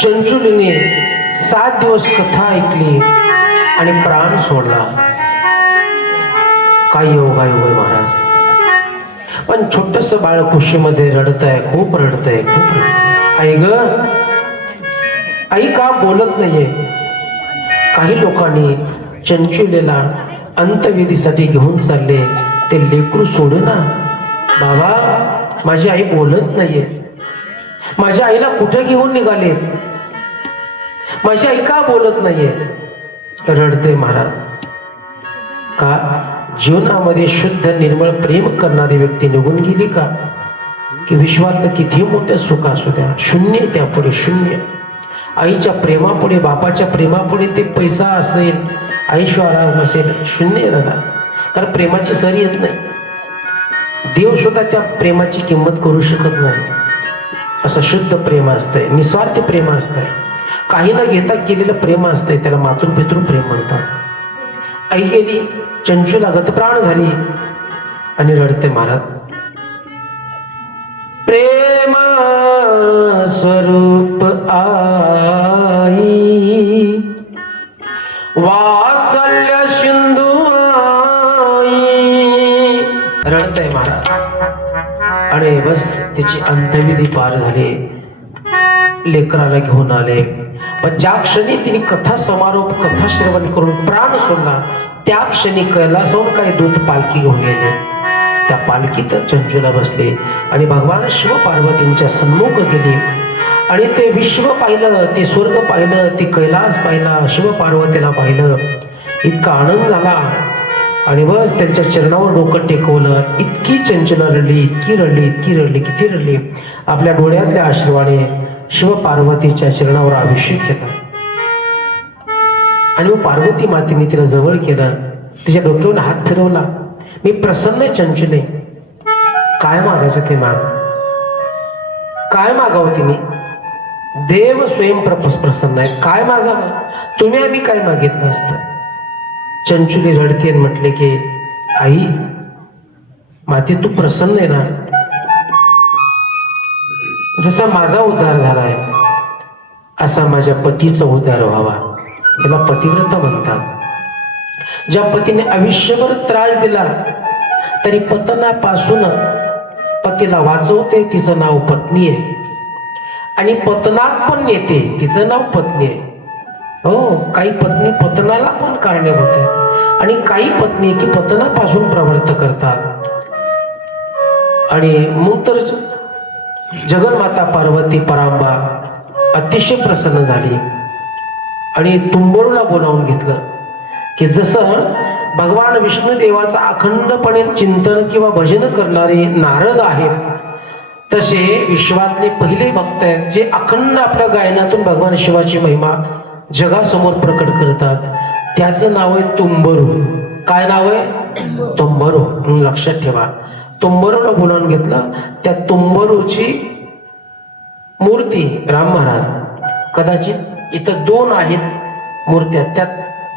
चंचुलीने 7 दिवस कथा ऐकली आणि प्राण सोडला. काय योगायोग आहे महाराज. पण छोटस बाळ कुशीमध्ये रडतंय, खूप रडतंय, खूप रडतंय. आई ग, आई का बोलत नाहीये? काही लोकांनी चंचुलीला अंत्यविधीसाठी घेऊन चालले. ते लेकरू सोडू ना. बाबा, माझी आई बोलत नाहीये. माझ्या आईला कुठे घेऊन निघाले? माझी आई का बोलत नाहीये? रडते महाराज. का जीवनामध्ये शुद्ध निर्मळ प्रेम करणारी व्यक्ती निघून गेली का, की विश्वातलं किती मोठं सुख असू द्या शून्य, त्यापुढे शून्य. आईच्या प्रेमापुढे, बापाच्या प्रेमापुढे ते पैसा असेल, ऐश्वर्य असेल, शून्य दादा. कारण प्रेमाची सर येत नाही. देव सुद्धा त्या प्रेमाची किंमत करू शकत नाही. असं शुद्ध प्रेम असतंय, निस्वार्थ प्रेम असतंय, काही न घेता केलेलं प्रेम असतंय, त्याला मातृ पितृ प्रेम म्हणतात. आई गेली, चंचूला गतप्राण झाली आणि रडते महाराज. प्रेम स्वरूप आई, वात्सल्य सिंधू आई. रडतय महाराज. आणि बस तिची अंत्यविधी पार झाली. लेकराला घेऊन आले. पण ज्या क्षणी तिने कथा समारोप, कथा श्रवण करून प्राण सोडला, त्या क्षणी कैलासाहून काही दूत पालखी घेऊन गेले. त्या पालखीत चंचूला बसले आणि भगवान शिव पार्वतींच्या सन्मुख गेले. आणि ते विश्व पाहिलं, ते स्वर्ग पाहिलं, ते कैलास पाहिला, शिव पार्वतीला पाहिलं. इतका आनंद झाला. आणि बस त्यांच्या चरणावर डोकं टेकवलं. इतकी चंचला रडली, इतकी रडली, इतकी रडली, किती रडली. आपल्या डोळ्यातल्या आश्रवाने शिव पार्वतीच्या चरणावर अभिषेक केला. आणि मग पार्वती मातेने तिला जवळ केलं, तिच्या डोक्यावर हात फिरवला. मी प्रसन्न आहे चंचुले, काय मागायचं ते माग. काय मागावं तिने. देव स्वयं प्रसन्न आहे, काय मागावं. तुम्ही आम्ही काय मागितलं असतं. चंचुली रडते आणि म्हटले की आई माते तू प्रसन्न आहे ना. जसा माझा उद्धार झालाय असा माझ्या पतीचा उद्धार व्हावा. याला पतिव्रता म्हणतात. ज्या पतीने आयुष्यभर त्रास दिला तरी पतनापासून पतीला वाचवते, तिचं नाव पत्नी आहे. आणि पतनात पण येते, तिचं नाव पत्नी आहे. हो, काही पत्नी पतनाला पण कारणीभूत आहे आणि काही पत्नी की पतनापासून प्रवृत्त करतात. आणि मग तर जगन्माता पार्वती परांबा अतिशय प्रसन्न झाली आणि तुंबरूला बोलावून घेतलं. की जसं भगवान विष्णुदेवाचा अखंडपणे चिंतन किंवा भजन करणारे नारद आहेत, तसे विश्वातले पहिले भक्त आहेत जे अखंड आपल्या गायनातून भगवान शिवाची महिमा जगासमोर प्रकट करतात. त्याचं नाव आहे तुंबरू. काय नाव आहे? तुंबरू. लक्षात ठेवा. तुंबरूला बोलावून घेतलं. त्या तुंबरूची मूर्ती राम महाराज, कदाचित इथं 2 आहेत मूर्त्या. त्यात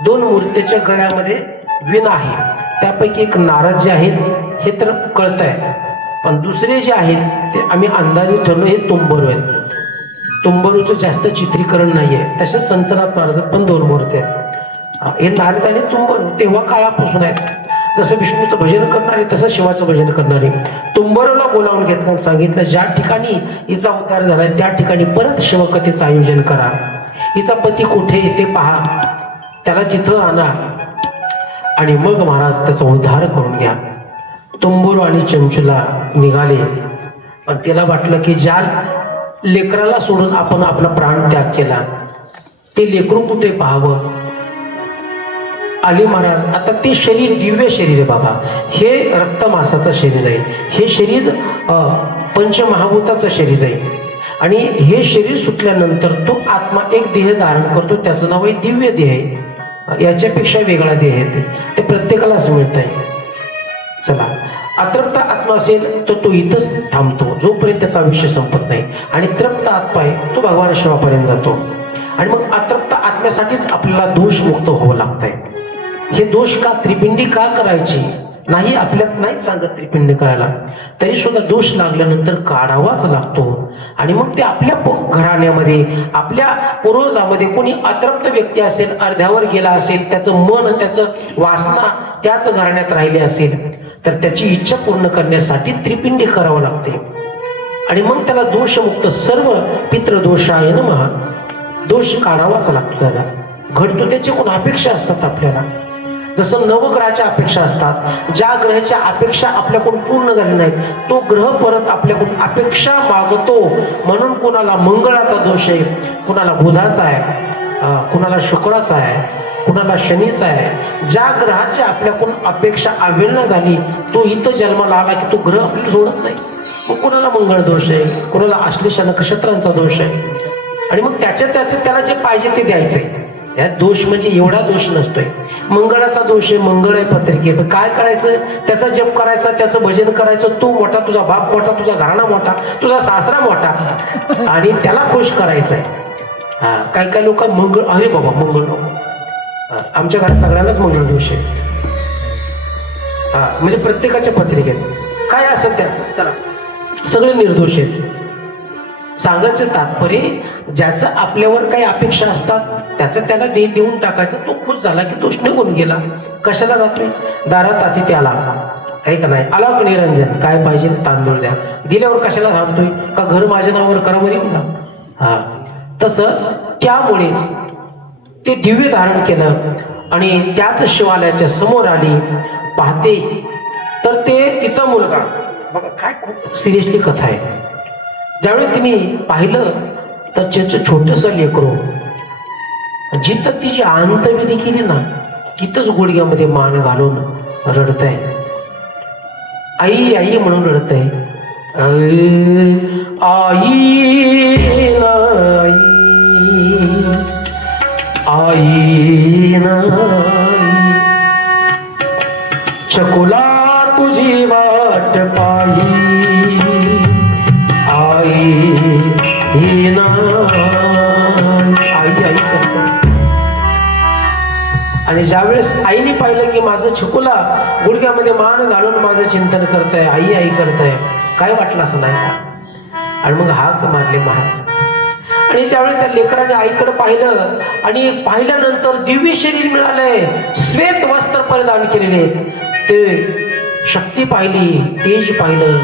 2 मूर्तीच्या गळ्यामध्ये विण आहे. त्यापैकी एक नारद जे आहेत हे तर कळत आहे, पण दुसरे जे आहेत ते आम्ही अंदाजे ठरलो हे तुंबरू आहेत. तुंबरूचं जास्त चित्रीकरण नाहीये. तसेच संतनाथ महाराजात पण 2 मूर्ती आहेत. हे नारद आणि तुंबरू तेव्हा काळापासून आहेत. जसं विष्णूचं भजन करणारे तसं शिवाचं भजन करणारे. तुंबरूला बोलावून घेतलं, सांगितलं ज्या ठिकाणी हिचा उद्धार झालाय त्या ठिकाणी परत शिवकथेचं आयोजन करा. हिचा पती कुठे ते पहा, त्याला तिथं आणा आणि मग महाराज त्याचा उद्धार करून घ्या. तुंबरू आणि चंचुला निघाले. पण तिला वाटलं की ज्या लेकराला सोडून आपण आपला प्राण त्याग केला ते लेकरू कुठे पाहावं. आली महाराज. आता ते शरीर दिव्य शरीर आहे बाबा. हे रक्तमासाचं शरीर आहे. हे शरीर पंचमहाभूताचं शरीर आहे. आणि हे शरीर सुटल्यानंतर तो आत्मा एक देह धारण करतो, त्याचं नाव आहे दिव्य देह. याच्यापेक्षा वेगळा देह आहे ते प्रत्येकालाच मिळत आहे. चला, अतृप्त आत्मा असेल तर तो इथंच थांबतो जोपर्यंत त्याचा आयुष्य संपत नाही. आणि तृप्त आत्मा आहे तो भगवान शिवापर्यंत जातो. आणि मग अतृप्त आत्म्यासाठीच आपल्याला दोषमुक्त व्हावं लागतंय. हे दोष का, त्रिपिंडी का करायची नाही, आपल्यात नाही सांगत त्रिपिंडी करायला, तरी सुद्धा दोष लागल्यानंतर काढावाच लागतो. आणि मग ते आपल्या घराण्यामध्ये, आपल्या पूर्वजामध्ये कोणी अतृप्त व्यक्ती असेल, अर्ध्यावर गेला असेल, त्याचं मन, त्याचं वासना त्याच घराण्यात राहिले असेल, तर त्याची इच्छा पूर्ण करण्यासाठी त्रिपिंडी करावं लागते. आणि मग त्याला दोषमुक्त, सर्व पितृदोषाय नमः, दोष काढावाच लागतो. त्याला घडतो त्याची कोण अपेक्षा असतात आपल्याला. जसं नवग्रहाच्या अपेक्षा असतात, ज्या ग्रहाच्या अपेक्षा आपल्याकडून पूर्ण झाल्या नाहीत तो ग्रह परत आपल्याकडून अपेक्षा मागतो. म्हणून कोणाला मंगळाचा दोष आहे, कुणाला बुधाचा आहे, कुणाला शुक्राचा आहे, कुणाला शनीचा आहे. ज्या ग्रहाची आपल्याकडून अपेक्षा अवेलना झाली तो इथं जन्माला आला की तो ग्रह आपल्याला सोडत नाही. मग कुणाला मंगळ दोष आहे, कुणाला आश्लेषा नक्षत्रांचा दोष आहे, आणि मग त्याला जे पाहिजे ते द्यायचंय. यात दोष म्हणजे एवढा दोष नसतोय. मंगळाचा दोष आहे, मंगळ आहे पत्रिकेत, काय करायचं, त्याचा जप करायचा, त्याचं भजन करायचं. तू मोठा, तुझा बाप मोठा, तुझा घराणा मोठा, तुझा सासरा मोठा, आणि त्याला खुश करायचंय. हा, काही लोक मंगळ, अरे बाबा मंगळ नको, आमच्या घरात सगळ्यांनाच मंगळ दोष आहे. हा, म्हणजे प्रत्येकाच्या पत्रिकेत काय असेल त्याचं चला सगळे निर्दोष आहेत. सांगायचं तात्पर्य, ज्याचं आपल्यावर काही अपेक्षा असतात त्याचं त्याला देऊन टाकायचं. तो खुश झाला की दोष निघून गेला. कशाला जातोय, दारात अतिथी आला आहे का नाही, आला का निरंजन, काय पाहिजे तांदूळ द्या, दिल्यावर कशाला थांबतोय, का घर माझ्या नावावर करा बरी का. हा, तसंच त्यामुळेच ते दिव्य धारण केलं आणि त्याच शिवालयाच्या समोर आली. पाहते तर ते तिचा मुलगा, बघा काय खूप सिरियसली कथा आहे. ज्यावेळी तिने पाहिलं तर त्याचं छोटस लेकरू जिथं तिची अंतविधी केली ना तिथंच गुडघ्यामध्ये मान घालून रडतय. आई आई म्हणून रडतय. आई आई नाही चकुला तुझी वाट पाही, आई आई करते. आणि ज्यावेळेस आईने पाहिलं की माझं छकुला गुडघ्यामध्ये मान घालून माझं चिंतन करतंय, आई आई करतंय, काय वाटलं असं नाही का. आणि मग हाक मारले महाराज. आणि ज्यावेळी त्या लेकराने आईकडे पाहिलं आणि पाहिल्यानंतर दिव्य शरीर मिळालंय, श्वेत वस्त्र परिधान केलेले, ते शक्ती पाहिली, तेज पाहिलं,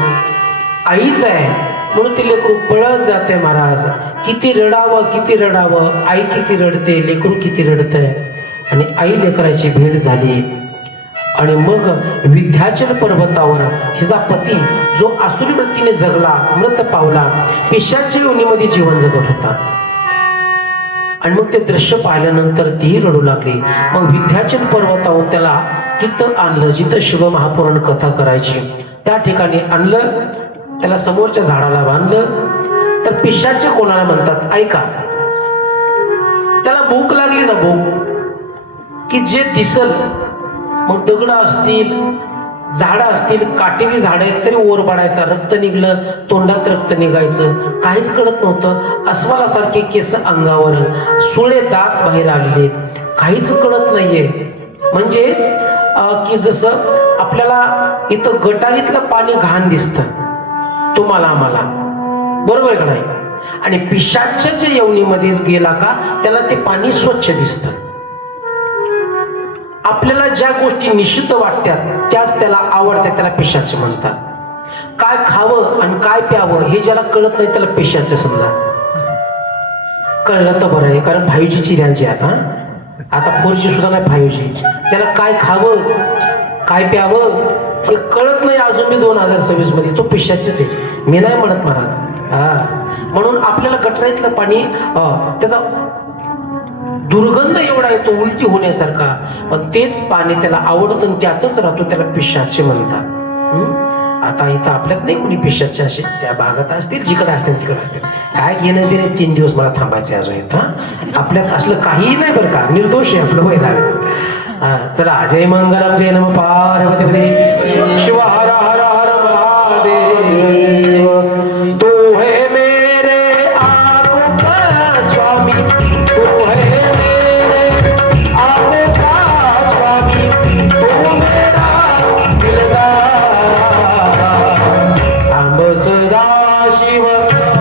आईच आहे म्हणून ते लेकरू पळत जाते. महाराज किती रडावं, आई किती रडते, लेकरू किती रडतंय. आणि आई लेकराची भेट झाली. आणि मग विंध्याचल पर्वतावर हिचा पती जो आसुरी वृत्तीने जगला, मृत पावला, पिशाच्या योनीमध्ये जीवन जगत होता. आणि मग ते दृश्य पाहिल्यानंतर तीही रडू लागली. मग विंध्याचल पर्वतावर त्याला तिथं आणलं जिथं शिव महापुराण कथा करायची. त्या ठिकाणी आणलं, त्याला समोरच्या झाडाला बांधलं. तर पिशाच कोणाला म्हणतात ऐका, त्याला भूक लागली ना, भूक की जे दिसल, मग दगड असतील, झाडं असतील, काटेरी झाड आहेत तरी ओर पाडायचा, रक्त निघलं, तोंडात रक्त निघायचं, काहीच कळत नव्हतं. अस्वलासारखे केस अंगावर, सुळे दात बाहेर आलेले, काहीच कळत नाहीये. म्हणजेच की जसं आपल्याला इथं गटारीतलं पाणी घाण दिसतं तुम्हाला आम्हाला, बरोबर का नाही. आणि पिशाच्या यवनीमध्ये गेला का त्याला ते पाणी स्वच्छ दिसतं. आपल्याला ज्या गोष्टी निषिद्ध वाटतात त्याच त्याला आवडतात, त्याला पिशाच म्हणतात. काय खावं आणि काय प्यावं हे ज्याला कळत नाही त्याला पिशाच समजा. कळलं तर बरं आहे, कारण 5G ची रेंज आहे आता 4G सुद्धा नाही 5G. त्याला काय खावं काय प्यावं हे कळत नाही अजून मी 2026 मध्ये, तो पिशाचेच आहे, मी नाही म्हणत महाराज. हा, म्हणून आपल्याला गटराईतलं पाणी त्याचा दुर्गंध एवढा येतो उलटी होण्यासारखा, पण तेच पाणी त्याला आवडतं आणि त्यातच राहतो, त्याला पिशाचे म्हणतात. आता इथं आपल्यात नाही कोणी पिशाचे, असे त्या भागात असतील, जिकडे असतील तिकडे असतील, काय घेणं देणे. 3 दिवस मला थांबायचे अजून इथं. आपल्यात असलं काहीही नाही बरं का, निर्दोष आहे आपलं वैदान. चला, जय मंगलम, जय नम पार्वती शिव, हर हर हर महादेव. तू है मेरे आत्मा का स्वामी, तू है मेरे आत्मा का स्वामी, तू मेरा दिलदार. सांब सदा शिव,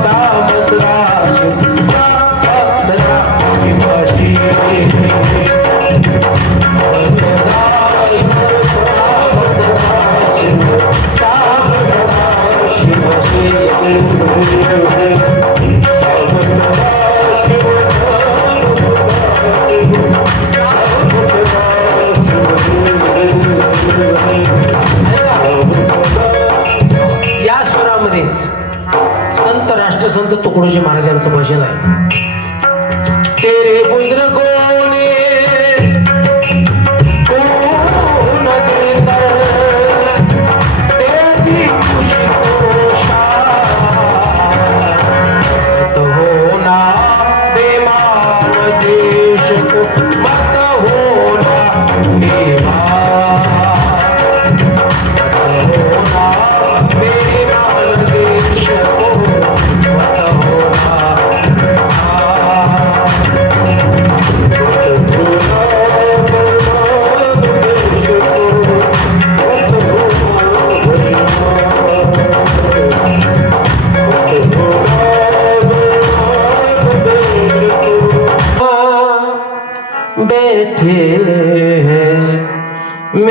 सांब सदा शिव, सांब सदा शिव, या स्वरामध्येच संत राष्ट्रसंत तुकडोजी महाराजांचं भजन आहे. तेरे बुजुर्गों ने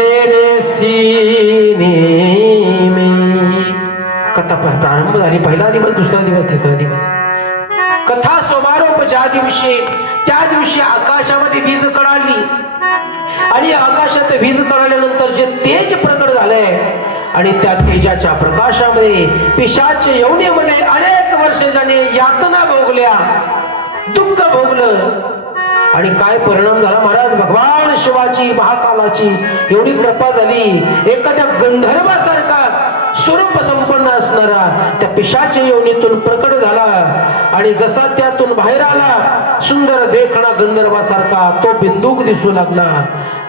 तेरे सीने में. कथा प्रारंभ झाली. पहिला दिवस, दुसरा दिवस, तिसरा दिवस. कथा समारोप ज्या दिवशी, त्या दिवशी आकाशामध्ये वीज कळाली आणि आकाशात वीज कळाल्यानंतर जे तेज प्रकट झालंय आणि त्या तेजाच्या प्रकाशामध्ये पिशाच यवनीमध्ये अनेक वर्ष ज्याने यातना भोगल्या, दुःख भोगलं आणि काय परिणाम झाला महाराज. भगवान शिवाची, महाकालाची एवढी कृपा झाली. एखाद्या गंधर्वासारखा स्वरूप संपन्न असणारा त्या पिशाच्या योनीतून प्रकट झाला आणि जसा त्यातून बाहेर आला सुंदर देखणा गंधर्वासारखा तो बिंदूक दिसू लागला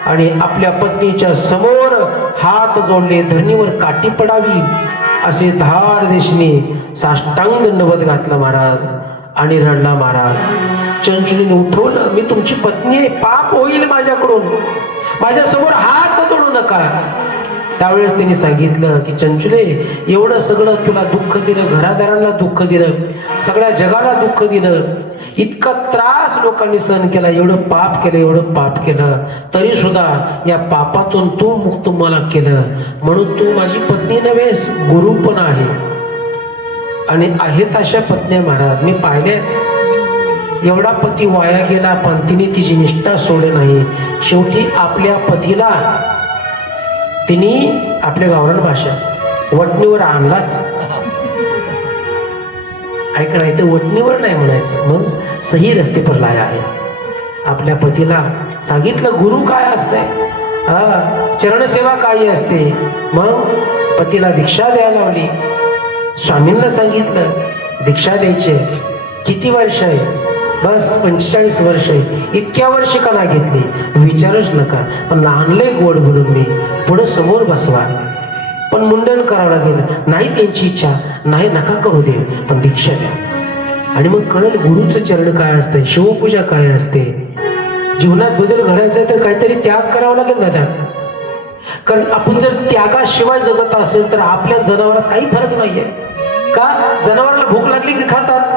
आणि आपल्या पत्नीच्या समोर हात जोडले, धरणीवर काठी पडावी असे धार देशने साष्टांग दंडवत घातला महाराज आणि रडला महाराज. चंचुलीने उठवलं, मी तुमची पत्नी आहे, पाप होईल माझ्याकडून, माझ्या समोर हात जोडू नका. त्यावेळेस त्यांनी सांगितलं की चंचुले, एवढं सगळं तुला दुःख दिलं, घरादारांना दुःख दिलं, सगळ्या जगाला दुःख दिलं, इतका त्रास लोकांनी सहन केला, एवढं पाप केलं, एवढं पाप केलं, तरी सुद्धा या पापातून तू मुक्त मला केलं, म्हणून तू माझी पत्नी नव्हेस, गुरु पण आहे. आणि आहेत अशा पत्नी महाराज मी पाहिल्या. एवढा पती वाया गेला पण तिने तिची निष्ठा सोडली नाही. शेवटी आपल्या पतीला तिने आपल्या गावरान भाषा वटणीवर आणलाच. ऐक नाही तर वटणीवर नाही म्हणायचं, मग सही रस्ते पर लाया आहे. आपल्या पतीला सांगितलं गुरु काय असते, चरणसेवा काय असते. मग पतीला दीक्षा द्यायला लावली. स्वामींना सांगितलं दीक्षा द्यायची. किती वर्ष आहे? बस 45 वर्ष आहे. इतक्या वर्ष का ना घेतली? विचारच नका, पण आणलंय गोड बोलून मी, पुढे समोर बसवा. पण मुंडन करावं लागेल. नाही त्यांची इच्छा नाही, नका करू दे, पण दीक्षा द्या. आणि मग कळेल गुरुचं चरण काय असते, शिवपूजा काय असते. जीवनात बदल घडायचा तर काहीतरी त्याग करावा लागेल ना त्यात. कारण आपण जर त्यागाशिवाय जगत असेल तर आपल्या जनावरात काही फरक नाहीये का. जनावराला भूक लागली की खातात,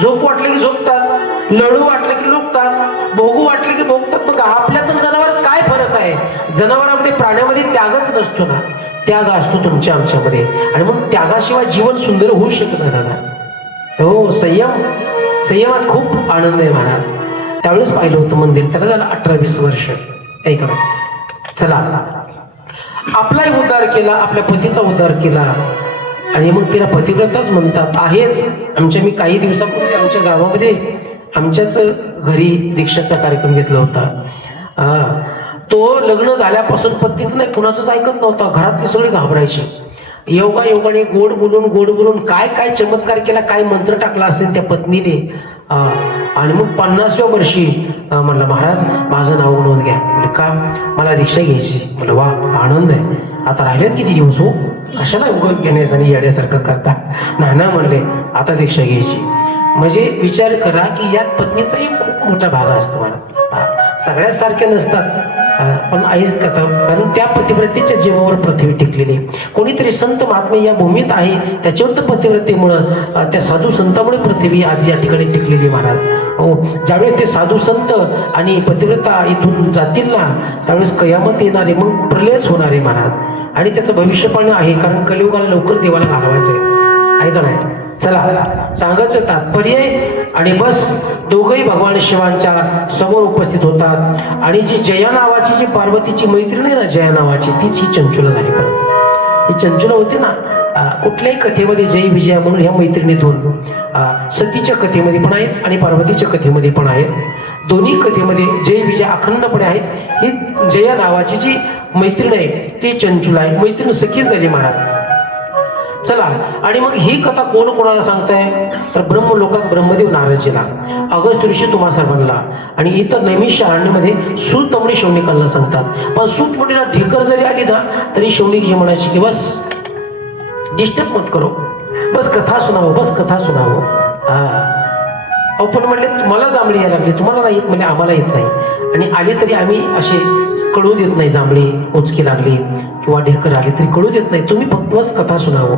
झोप वाटली की झोपतात, लढू वाटले की लोकतात, भोगू वाटले की भोगतात. मग आपल्यात जनावरात काय फरक आहे. जनावरांमध्ये प्राण्यामध्ये त्यागच नसतो ना, त्याग असतो तुमच्या आमच्यामध्ये. आणि म्हणून त्यागाशिवाय जीवन सुंदर होऊ शकत नाही दादा. हो, संयमात खूप आनंद आहे महाराज. त्यावेळेस पाहिलं होतं मंदिर, त्याला झालं 18-20 वर्ष. ऐका चला, आपलाही उद्धार केला, आपल्या पतीचा उद्धार केला आणि मग तिला पतिव्रताच म्हणतात. आहेत आमच्या, मी काही दिवसापूर्वी आमच्या गावामध्ये आमच्याच घरी दीक्षाचा कार्यक्रम घेतला होता. तो लग्न झाल्यापासून पतीच नाही कुणाचंच ऐकत नव्हता. घरातली सगळी घाबरायची. योगाने गोड बोलून काय काय चमत्कार केला, काय मंत्र टाकला असेल त्या पत्नीने. आणि मग 50व्या वर्षी म्हणलं महाराज माझं नाव नोंद घ्या. म्हणजे का, मला दीक्षा घ्यायची. म्हणलं वा, आनंद आहे. आता राहिलेत किती दिवस हो, कशाला उगवत घेण्याचं आणि येड्यासारखं करता. नाही ना म्हणले, आता दीक्षा घ्यायची. म्हणजे विचार करा की यात पत्नीचाही खूप मोठा भाग असतो. मला सगळ्याच सारख्या नसतात, पण आईच कथा, कारण त्या पतिव्रतेच्या जीवावर पृथ्वी टिकलेली. कोणीतरी संत महात्मे या भूमीत आहे, त्याच्यावर तर पतिव्रतेमुळं, त्या साधू संतामुळे पृथ्वी आज या ठिकाणी टिकलेली महाराज. हो, ज्यावेळेस ते साधू संत आणि पतिव्रता इथून जातील ना, त्यावेळेस कयामत येणारे, मग प्रलयच होणारे महाराज. आणि त्याचं भविष्य पण आहे, कारण कलियुगाला लवकर देवाला घालवायचंय. ऐका नाही, चला सांगायचं तात्पर्य. आणि बस दोघंही भगवान शिवांच्या समोर उपस्थित होतात. आणि जी जया नावाची, जी पार्वतीची मैत्रीण आहे ना, जया नावाची, तीच ही चंचुला झाली. परत ही चंचुला होती ना, कुठल्याही कथेमध्ये जय विजया म्हणून ह्या मैत्रिणी दोन सतीच्या कथेमध्ये पण आहेत आणि पार्वतीच्या कथेमध्ये पण आहेत. दोन्ही कथेमध्ये जय विजय अखंडपणे आहेत. ही जया नावाची जी मैत्रीण आहे ती चंचुला आहे, मैत्रीण सखी झाली महाराज. चला, आणि मग ही कथा कोण कोणाला सांगताय तर ब्रह्मलोकात ब्रह्मदेव नारदजीला, अगस्त ऋषी तुम्हा सर्वांना, आणि इतर नैमिष अरण्यामध्ये सूतमणी शौनिकांना सांगतात. पण सूतमणीला ढेकर जरी आली ना तरी शौनिक जी म्हणायची की बस डिस्टर्ब मत करो, बस कथा सुनावो, बस कथा सुनावो. आपण म्हणले मला जांभळी यायला लागली, तुम्हाला नाही येत. म्हणजे आम्हाला येत नाही, आणि आली तरी आम्ही असे कळू देत नाही. जांभळी उचकी लागली किंवा ढेकर आली तरी कळू देत नाही, तुम्ही फक्त बस कथा सुनावो.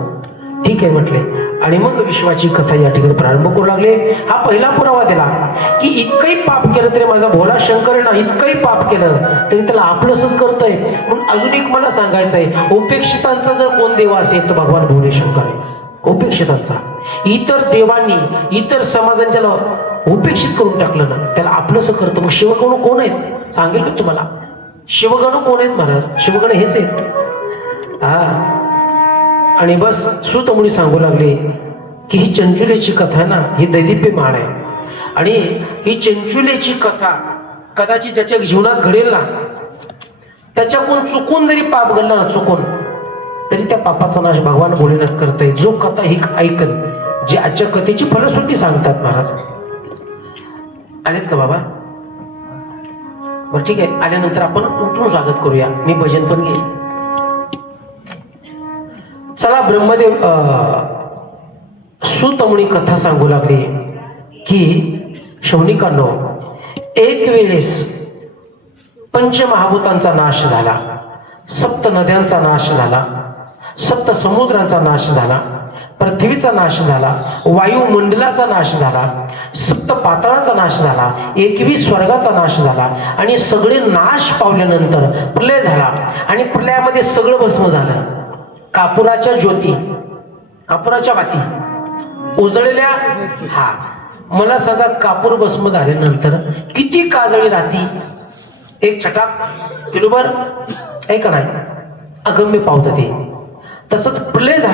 ठीक आहे म्हटले. आणि मग विश्वाची कथा या ठिकाणी प्रारंभ करू लागले. हा पहिला पुरावा दिला की इतकंही पाप केलं तरी माझा भोला शंकर आहे ना, इतकंही पाप केलं तरी त्याला आपलंसच करतंय. म्हणून अजून एक मला सांगायचंय, उपेक्षितांचा जर कोण देव असेल तर भगवान भोले शंकर आहे. उपेक्षितांचा, इतर देवांनी इतर समाजांच्या उपेक्षित करून टाकलं ना त्याला आपलंसं करतं. मग शिवगणू कोण आहेत सांगेल मी तुम्हाला. शिवगणू कोण आहेत महाराज? शिवगण हेच आहेत. हा. आणि बस सुतमुनी सांगू लागले की ही चंचुलेची कथा ना ही दैदिप्यमान आहे. आणि ही चंचुलेची कथा कदाचित ज्याच्या जीवनात घडेल ना, त्याच्याकडून चुकून जरी पाप घडला ना, चुकून तरी त्या पापाचा नाश भगवान भोलेनाथ करताय. जो कथा ही ऐकल, जी आजच्या कथेची फलश्रुती सांगतात महाराज. आलेत का बाबा? बरं ठीक आहे, आल्यानंतर आपण उठून स्वागत करूया. मी भजन पण घेईन. चला, ब्रह्मदेव सुतमुनी कथा सांगू लागली की शौनिकांनो, एक वेळेस पंचमहाभूतांचा नाश झाला, सप्त नद्यांचा नाश झाला, सप्त समुद्रांचा नाश झाला, पृथ्वीचा नाश झाला, वायुमंडलाचा नाश झाला, सप्त पाताळाचा नाश झाला, 21 स्वर्गाचा नाश झाला. आणि सगळे नाश पावल्यानंतर प्रलय झाला. आणि प्रलयामध्ये सगळं भस्म झालं. कापुराच्या ज्योती, कापुराच्या वाती उजळल्या. हा, मला सांगा, कापूर भस्म झाल्यानंतर किती काजळी राहती? एक छटाक किलोभर आहे का नाही? अगम्य पावतं ते. तसंच प्रलय झाला.